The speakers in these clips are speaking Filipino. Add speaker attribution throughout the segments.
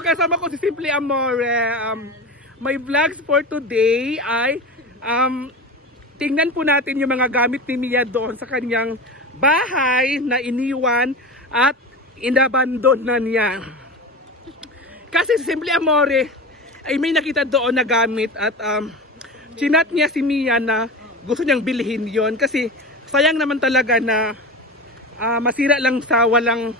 Speaker 1: kasama ko si Simply Amore. My vlogs for today ay tingnan po natin yung mga gamit ni Mia doon sa kanyang bahay na iniwan at inabandon na niya. Kasi si Simply Amore ay may nakita doon na gamit at chinat niya si Mia na gusto niyang bilhin yon kasi sayang naman talaga na masira lang sa walang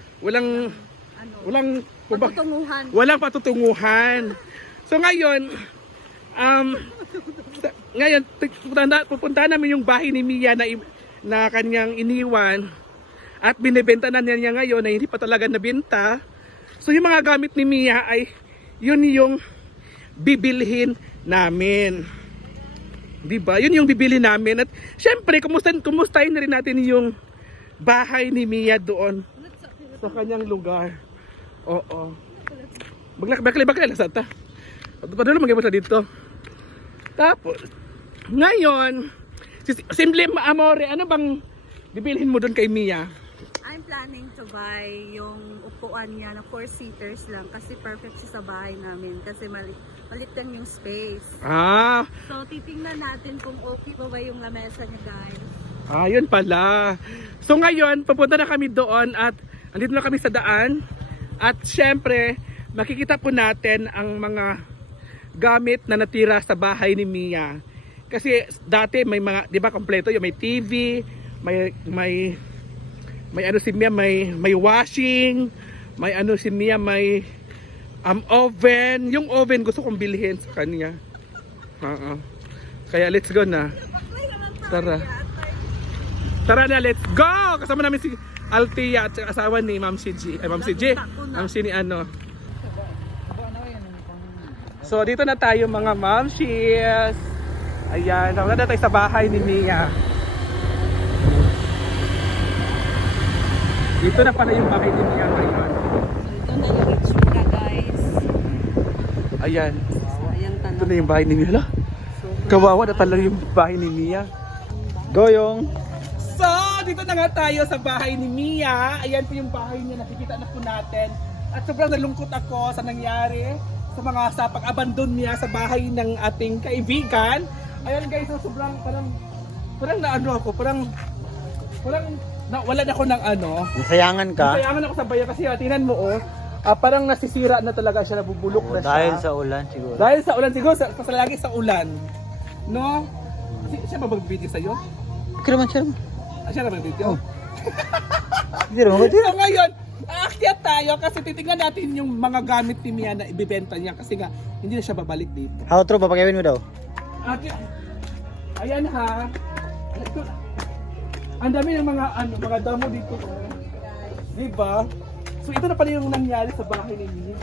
Speaker 2: patutunguhan.
Speaker 1: Walang patutunguhan. So ngayon, pupunta namin yung bahay ni Mia na kanyang iniwan at binibenta na niya ngayon na hindi pa talaga nabenta. So yung mga gamit ni Mia ay yun yung bibilhin namin. Diba? Yun yung bibili namin. At syempre, kumustahin na rin natin yung bahay ni Mia doon sa kanyang lugar. Oo. Bakla sa ta. Padalo magibot dito. Tapos ngayon, Simply Amore, ano bang bibilhin mo doon kay Mia?
Speaker 2: I'm planning to buy yung upuan niya na 4-seaters lang kasi perfect siya sa bahay namin kasi malit lang yung space. So titingnan natin kung okay pa ba yung lamesa niya, guys.
Speaker 1: Yun pala. So ngayon, papunta na kami doon at andito na kami sa daan. At syempre, makikita po natin ang mga gamit na natira sa bahay ni Mia. Kasi dati may mga, 'di ba, kompleto yung may TV, may ano si Mia, may washing, may ano si Mia, may oven. Yung oven gusto kong bilhin sa kanya. Kaya let's go na. Tara na, let's go! Kasama namin si Althea at asawa ni Ma'am CG. Ma'am CG. Ma'am C ni ano. So dito na tayo mga Mamshis. Ayan, napunta na tayo sa bahay ni Mia. Dito na pala yung bahay ni Mia ngayon.
Speaker 2: Ito na yung itsura, guys.
Speaker 1: Ayan.
Speaker 2: Sayang tanong.
Speaker 1: Ito na yung bahay ni Mia. Hala, kawawa na talaga yung bahay ni Mia. Goyong! So, dito na nga tayo sa bahay ni Mia. Ayan po yung bahay niya, nakikita na po natin. At sobrang nalungkot ako sa nangyari sa pag-abandon niya sa bahay ng ating kaibigan. Ayan guys, so sobrang parang naano ako, parang wala na ako ng ano.
Speaker 3: Nasayangan ka?
Speaker 1: Nasayangan ako sa bayan kasi tingnan mo parang nasisira na talaga siya, nabubulok na siya.
Speaker 3: Dahil sa ulan siguro.
Speaker 1: Dahil sa ulan siguro, lagi sa ulan. No? Siya ba mag-video sa'yo?
Speaker 3: Okay naman siya.
Speaker 1: Siya na mag-video?
Speaker 3: Hindi naman.
Speaker 1: So ngayon, aakyat tayo kasi titignan natin yung mga gamit ni Mia na ibibenta niya kasi nga hindi na siya babalik dito.
Speaker 3: How true, papagawin mo daw?
Speaker 1: Ayan ha. Ang dami ng mga damo dito. Diba? So ito na pala yung nangyari sa bahay ni Mia.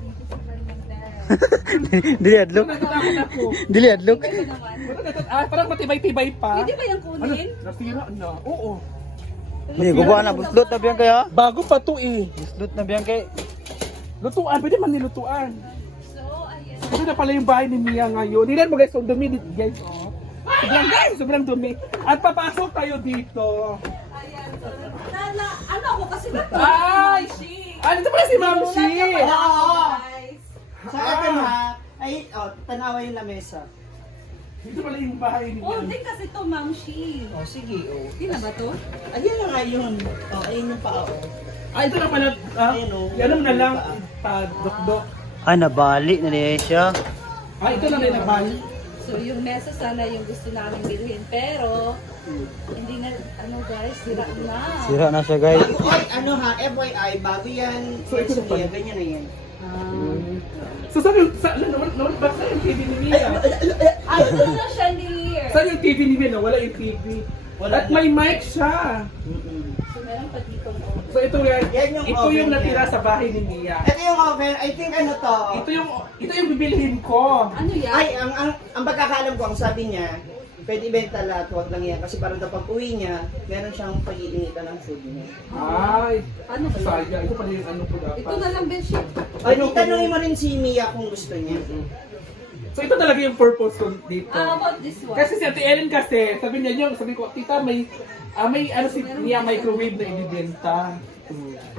Speaker 3: Dili adlok.
Speaker 1: Natatakot ako.
Speaker 3: Dili adlok.
Speaker 1: Parang matibay-tibay pa.
Speaker 2: Hindi ba yung kunin?
Speaker 1: Nasira na. Oo.
Speaker 3: Hindi, gubuhan na. Buslot na biyang kaya.
Speaker 1: Bago pa to eh.
Speaker 3: Buslot na biyang kay.
Speaker 1: Lutuan, pwede man nilutuan.
Speaker 2: So, ayan.
Speaker 1: Ito na pala yung bahay ni Mia ngayon. Tingnan mo guys, ang dumi dito guys. Sobrang dumi. At papasok tayo dito.
Speaker 2: Ayan. Ano ako kasi ba?
Speaker 1: Ay! Dito pala si Ma'am Shi!
Speaker 2: Guys.
Speaker 4: Sa atin ha, ay, tanawa yung lamesa.
Speaker 1: Dito pala yung bahay ni
Speaker 2: Oh,
Speaker 1: Mia.
Speaker 2: din kasi to, Ma'am Shi.
Speaker 4: Sige,
Speaker 2: Di na ba to?
Speaker 4: Ayun na nga yun. Ayun yung paa,
Speaker 1: Ito na pala. Yan na lang. Dok-dok.
Speaker 3: Ay, nabali na niya siya.
Speaker 1: Ito na rin naman.
Speaker 2: So, yung mesa sana yung gusto namin bilhin. Pero, hindi na, guys, sira na.
Speaker 3: Sira na siya, guys.
Speaker 4: FYI, bago yan,
Speaker 1: So, ito na pala.
Speaker 4: ganyan na yan.
Speaker 1: So saan yung, ba't saan yung TV ni Mia?
Speaker 2: Ay, ito na chandelier.
Speaker 1: Saan yung TV ni Mia? Wala yung TV. At may mic siya.
Speaker 2: So, meron pa dito.
Speaker 1: So ito yan.
Speaker 4: Yan yung
Speaker 1: Ito
Speaker 4: oven
Speaker 1: yung natira
Speaker 4: niya.
Speaker 1: sa bahay ni Mia.
Speaker 4: Ito yung oven, I think ano to?
Speaker 1: Ito yung bibilhin ko.
Speaker 2: Ano yan?
Speaker 4: Ay, ang pagkakaalam ko, ang sabi niya, pwede ibenta lahat, huwag lang yan. Kasi parang pag uwi niya, meron siyang pag-iinitan ng food niya.
Speaker 1: Ay,
Speaker 2: Ano ba?
Speaker 1: sayang. Ito pala yung ano ko dapat.
Speaker 2: Ito na lang, bedsheet.
Speaker 4: Ay, itanongin mo rin si Mia kung gusto niya.
Speaker 1: So ito talaga yung purpose ko dito.
Speaker 2: How about this one?
Speaker 1: Kasi si Ate Ellen kasi, sabi niya sabi ko, tita may ano si Mia microwave na ibibenta.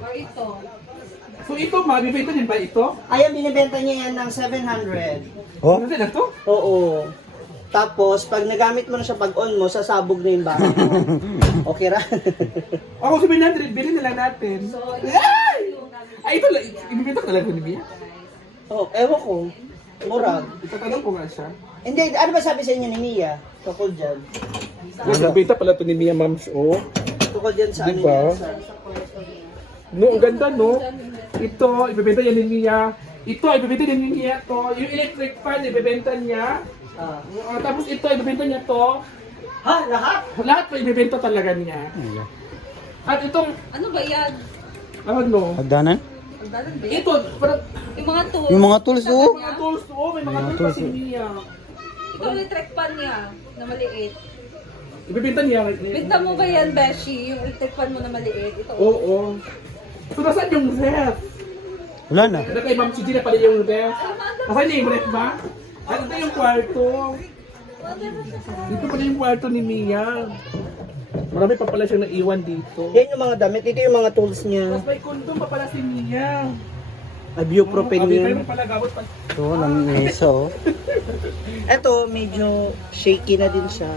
Speaker 2: Or ito.
Speaker 1: So ito, mabibenta din ba ito?
Speaker 4: Ayan, binibenta niya yan ng 700.
Speaker 3: Oh?
Speaker 1: Ano din ito?
Speaker 4: Oo. Tapos, pag nagamit mo na siya pag-on mo, sasabog na yung bahay mo. Okay ra?
Speaker 1: Ako 700, bilhin na lang natin. Ay! Ay, ito lang. Ibibenta ko talaga ni Mia.
Speaker 4: Oh, ewan ko. Murag.
Speaker 1: Itatanong ko nga siya.
Speaker 4: Hindi, ano ba sabi sa inyo ni Mia? Tukol dyan.
Speaker 1: Ibibenta pala ito ni Mia, ma'ams. Oh.
Speaker 4: Tukol dyan sa ano
Speaker 1: Diba?
Speaker 4: yan. Sa...
Speaker 1: No, ang ganda, no? Ito, ibibenta niya ni Mia. Ito, ibibenta din ni Mia to. Yung electric fan, ibibenta niya. Tapos ito, ibibenta niya to.
Speaker 4: Ha? Lahat?
Speaker 1: Lahat pa ibibenta talaga niya. At itong,
Speaker 2: Ano ba yan?
Speaker 1: ano?
Speaker 3: Hagdanan?
Speaker 2: Ang dalang ba?
Speaker 1: Ito, parang,
Speaker 2: Yung mga tools.
Speaker 3: Yung mga tools, oh.
Speaker 1: mga tools, oh, may mga tools pa si Mia.
Speaker 2: Ito yung electric pan niya na maliit.
Speaker 1: Ibibenta niya.
Speaker 2: Benta mo ba yan, Beshi? Yung electric pan mo na maliit? Ito.
Speaker 1: Oo. So, nasaan yung ref?
Speaker 3: Wala na.
Speaker 1: Ano kay Ma'am Gigi na pala yung ref? Nasaan niya yung ref ba? At ito yung kwarto. Dito pala yung kwarto ni Mia. Marami pa pala siyang naiwan dito.
Speaker 4: Yan yung mga damit. Ito yung mga tools niya.
Speaker 1: Tapos may kondom pa pala si Mia.
Speaker 4: Ibuprofen
Speaker 1: Abi,
Speaker 4: yun.
Speaker 1: mayroon pala gamot pa.
Speaker 3: Ito, nang mesa, oh.
Speaker 4: Ito, medyo shaky na din siya.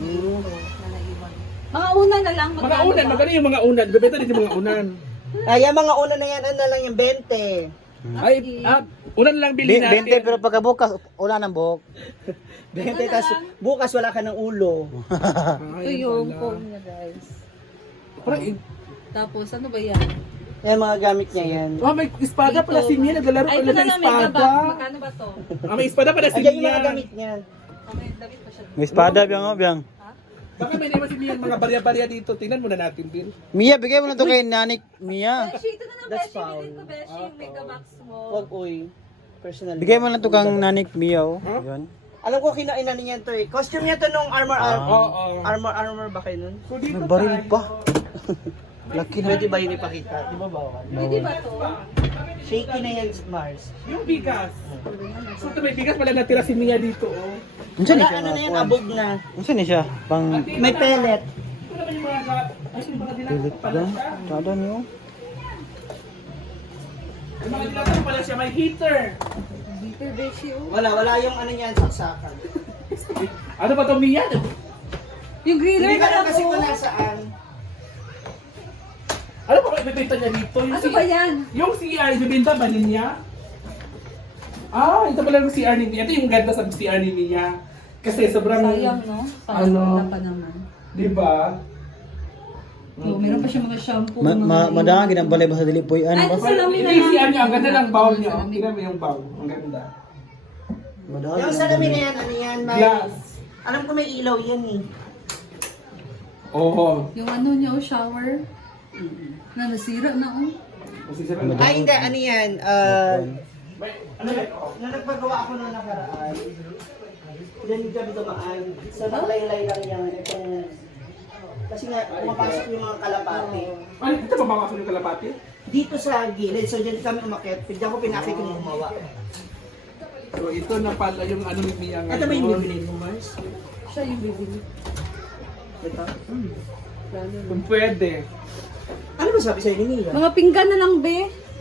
Speaker 2: Mga una na lang.
Speaker 1: Mga
Speaker 2: magkano
Speaker 1: unan,
Speaker 2: ba?
Speaker 1: magkano yung mga unan? Bebenta din yung mga unan.
Speaker 4: Ay, yung mga una na yan, ano lang yung 20.
Speaker 1: Ay, unan lang bilhin natin.
Speaker 3: 20 pero pagkabukas, wala ng buhok.
Speaker 4: 20, tapos bukas wala ka ng ulo.
Speaker 2: Ito yung phone niya, guys.
Speaker 1: Parang,
Speaker 2: Tapos, ano ba yan?
Speaker 4: Yan mga gamit niya yan.
Speaker 1: may espada pala si Mia. Naglalaro
Speaker 2: Ay,
Speaker 1: pala
Speaker 2: ito na
Speaker 1: ng
Speaker 2: lang, mega
Speaker 1: espada.
Speaker 2: box. Magkano ba to?
Speaker 1: May espada pala si
Speaker 4: Ayan yung
Speaker 1: Mia.
Speaker 4: mga gamit niya.
Speaker 2: May damit pa siya.
Speaker 3: May espada, biyang, oh, biyang.
Speaker 1: Baka may naman si Mia yung mga barya-barya dito. Tingnan muna natin, Bill.
Speaker 3: Mia, bigay mo na to kay Nanik. Mia.
Speaker 2: Beshi, ito na lang,
Speaker 4: That's
Speaker 2: Beshi.
Speaker 4: foul.
Speaker 2: Bilhin ko, Beshi, yung mega box mo.
Speaker 4: Wag, uy. Personal.
Speaker 3: Bigay mo na to kang Nanik Mia, oh. Yan.
Speaker 4: Alam ko kinainan niya to eh. Costume niya to nung armor.
Speaker 1: Oo.
Speaker 4: Armor ba kayo nun?
Speaker 1: So dito
Speaker 3: May baril
Speaker 1: tayo.
Speaker 3: pa. Laki na.
Speaker 4: Pwede ba yun ipakita? Di ba bawal?
Speaker 2: Pwede ba to?
Speaker 4: Shaky na yan, Mars.
Speaker 1: Yung bigas. So ito may bigas pala natira si Mia dito, oh.
Speaker 3: Unsa ni
Speaker 4: Wala,
Speaker 3: siya
Speaker 4: ano na yan,
Speaker 3: nga?
Speaker 4: abog na.
Speaker 3: Unsa ni siya? Pang
Speaker 4: May pellet.
Speaker 1: Ito naman yung mga ay, yung mga
Speaker 3: pilit
Speaker 1: dilata pala
Speaker 3: ba?
Speaker 1: siya.
Speaker 3: Kada niyo.
Speaker 1: Yung mga dilata pala siya, may heater.
Speaker 2: Dito, Beshi, oh.
Speaker 4: Wala yung ano niyan, saksakan.
Speaker 1: Ano ba ito, Mia?
Speaker 2: Yung griller
Speaker 4: Hindi ka
Speaker 2: na
Speaker 4: lang
Speaker 2: lang,
Speaker 4: kasi
Speaker 2: oh.
Speaker 4: kung nasaan.
Speaker 1: Ano ba ibibenta niya dito? Yung
Speaker 2: Ano ba yan?
Speaker 1: Yung CR, ibibenta ba niya? Ito pala yung CR ni Mia. Ito yung ganda sa CR ni Mia. Kasi sobrang...
Speaker 2: Sayang, no?
Speaker 1: Ano?
Speaker 2: Wala pa naman.
Speaker 1: Diba?
Speaker 2: Oh, meron pa siya mga shampoo.
Speaker 3: Madami ginang balay ba sa dilipoy
Speaker 2: Ay,
Speaker 3: ano
Speaker 2: ito
Speaker 3: ba?
Speaker 2: salamin na
Speaker 1: Hindi yung
Speaker 2: lang.
Speaker 1: CR niya. Ang ganda ng bowl niya. Oh. Tingnan mo yung bowl. Ang ganda.
Speaker 3: Madami.
Speaker 4: Yung salamin na yan, ano yan, may...
Speaker 1: Glass.
Speaker 4: Alam ko may ilaw yan eh.
Speaker 1: Oo.
Speaker 2: Yung ano niya, oh, shower. Na nasira na, oh.
Speaker 4: Ay, hindi, ano yan,
Speaker 1: May, ano yan? Oh.
Speaker 4: nung nagpagawa ako nung nakaraan, yan yung gabi dumaan, sa nakalay-lay lang yan, itong... Kasi nga, pumapasok yung mga kalapati.
Speaker 1: Ano, ito ba mawasok yung kalapati?
Speaker 4: Dito sa gilid, so dyan kami umakyat, bigla ko pinakit yung gumawa.
Speaker 1: So ito na pala yung ano ni Mia ngayon.
Speaker 4: Ito ba yung bibili mo, Mars?
Speaker 2: Siya yung bibili.
Speaker 4: Ito?
Speaker 1: Kung pwede.
Speaker 4: Ano ba sabi sa'yo ni Mia?
Speaker 2: Mga pinggan na lang, be.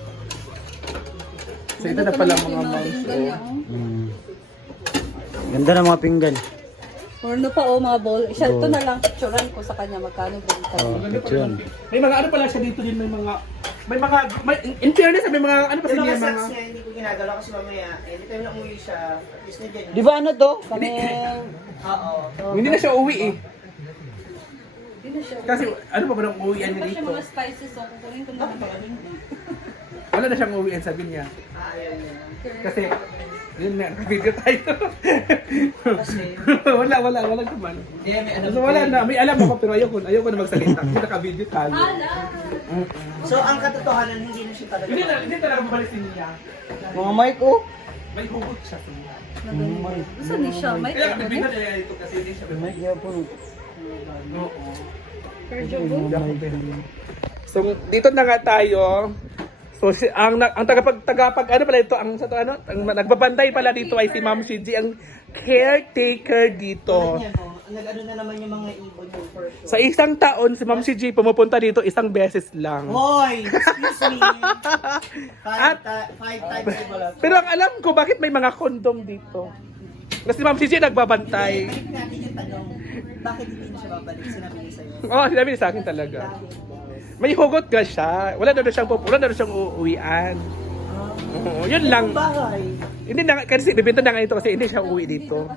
Speaker 1: So ito na pala mga
Speaker 2: Yung
Speaker 1: mouse.
Speaker 2: pinggan niya, oh.
Speaker 3: Ganda ng mga pinggan.
Speaker 2: Porno pa, oh, mga bowl. Siya, ito na lang, picturean ko sa kanya, magkano benta.
Speaker 3: Oh, picture.
Speaker 1: May mga ano pala siya dito din, may in fairness, may mga ano pa
Speaker 4: Yung
Speaker 1: siya
Speaker 4: mga
Speaker 1: mga
Speaker 4: socks niya, hindi ko ginagalaw kasi mamaya, anytime na umuwi siya, at least na dyan.
Speaker 3: Di ba ano to? Kami
Speaker 4: Oo.
Speaker 1: hindi na siya uwi eh.
Speaker 2: Hindi na siya.
Speaker 1: Kasi ano pa ba nang uwian
Speaker 2: Ano
Speaker 1: niya
Speaker 2: pa siya
Speaker 1: dito?
Speaker 2: mga spices, oh. Kukunin ko na lang.
Speaker 1: Wala na siyang uwian, sabi niya.
Speaker 4: Ayaw niya.
Speaker 1: Kasi, yun na, video tayo.
Speaker 4: Kasi,
Speaker 1: wala naman.
Speaker 4: hindi, may ano.
Speaker 1: So wala na, may alam ako pero ayoko na magsalita. Kasi naka-video tayo.
Speaker 2: Hala!
Speaker 4: So, ang katotohanan, hindi na siya talaga.
Speaker 1: Hindi talaga mabalik si niya.
Speaker 3: mga mic, oh.
Speaker 1: May hugot siya.
Speaker 2: Saan ni siya? May
Speaker 1: Kaya
Speaker 2: ano
Speaker 1: bibigyan
Speaker 2: niya?
Speaker 1: niya ito kasi hindi siya.
Speaker 3: Mic, yapon.
Speaker 1: Oo.
Speaker 2: Perjo.
Speaker 1: So dito na nga tayo. So ang tagapag ano pala ito ang sa ang nagbabantay pala dito ay si Ma'am Gigi, ang caretaker dito.
Speaker 4: Yan, oh. nag-ano na naman yung mga ibon yung for sure.
Speaker 1: Sa isang taon, si Ma'am si G pumupunta dito isang beses lang.
Speaker 4: Hoy! Excuse me!
Speaker 1: At-
Speaker 4: Five times ay wala.
Speaker 1: Pero ang alam ko, bakit may mga kondom dito? Kasi Ma'am si G nagbabantay.
Speaker 4: Balik natin yung tanong. Bakit hindi na siya babalik? Sinabi niya sa'yo.
Speaker 1: Oo, sinabi niya sa akin talaga. May hugot ka siya. Wala na daw siyang uuwian. Oo, yun lang.
Speaker 4: Ang bagay.
Speaker 1: Hindi na, kasi bibenta na nga ito kasi hindi siya uuwi dito.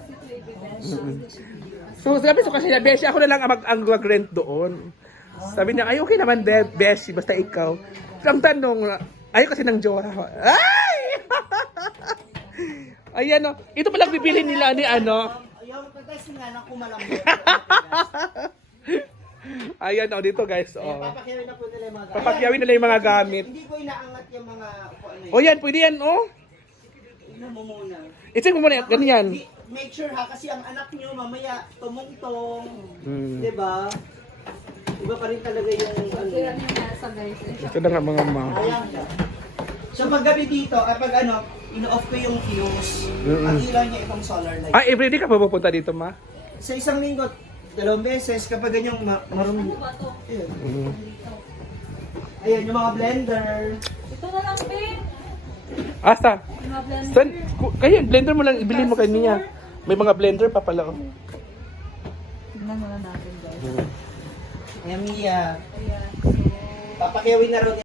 Speaker 1: So sabi ko kasi niya, Beshi, ako na lang ang mag-rent doon. Sabi niya, ay okay naman, Beshi, basta ikaw. So, ang tanong, ayaw kasi ng jowa. Ay! Ayan o. Ito palang bibili nila ni ano.
Speaker 4: Yung testing nga ng kumalambot.
Speaker 1: Ayan o, dito guys. Oh.
Speaker 4: Papakyawin na po nila yung mga gamit.
Speaker 1: Papakyawin nila yung mga gamit.
Speaker 4: Hindi ko inaangat yung mga ano
Speaker 1: O yan, pwede yan o.
Speaker 4: Tignan mo muna.
Speaker 1: I-check mo muna, ganyan.
Speaker 4: Make sure ha, kasi ang anak nyo mamaya tumungtong.
Speaker 1: Hmm.
Speaker 4: Diba? Iba pa rin talaga yung ano.
Speaker 2: Yan yung nasa guys.
Speaker 1: Ito na nga mga ma.
Speaker 4: Ayan siya. So paggabi dito, kapag ano, ino-off ko yung fuse, ang ilaw niya itong solar light.
Speaker 1: Ah, everyday ka pa pupunta dito, ma?
Speaker 4: Sa isang linggo, 2 beses, kapag ganyang marumi. Ayan.
Speaker 1: Mm.
Speaker 4: Ayan, yung mga blender.
Speaker 2: Ito na lang, babe.
Speaker 1: Asa?
Speaker 2: Yung mga blender.
Speaker 1: San? Kaya blender mo lang, ibili mo kay Mia. May mga blender pa pala. Oh.
Speaker 2: Tignan muna natin, guys.
Speaker 4: Ayan, Mia.
Speaker 2: Ayan.
Speaker 4: Papakyawin na rin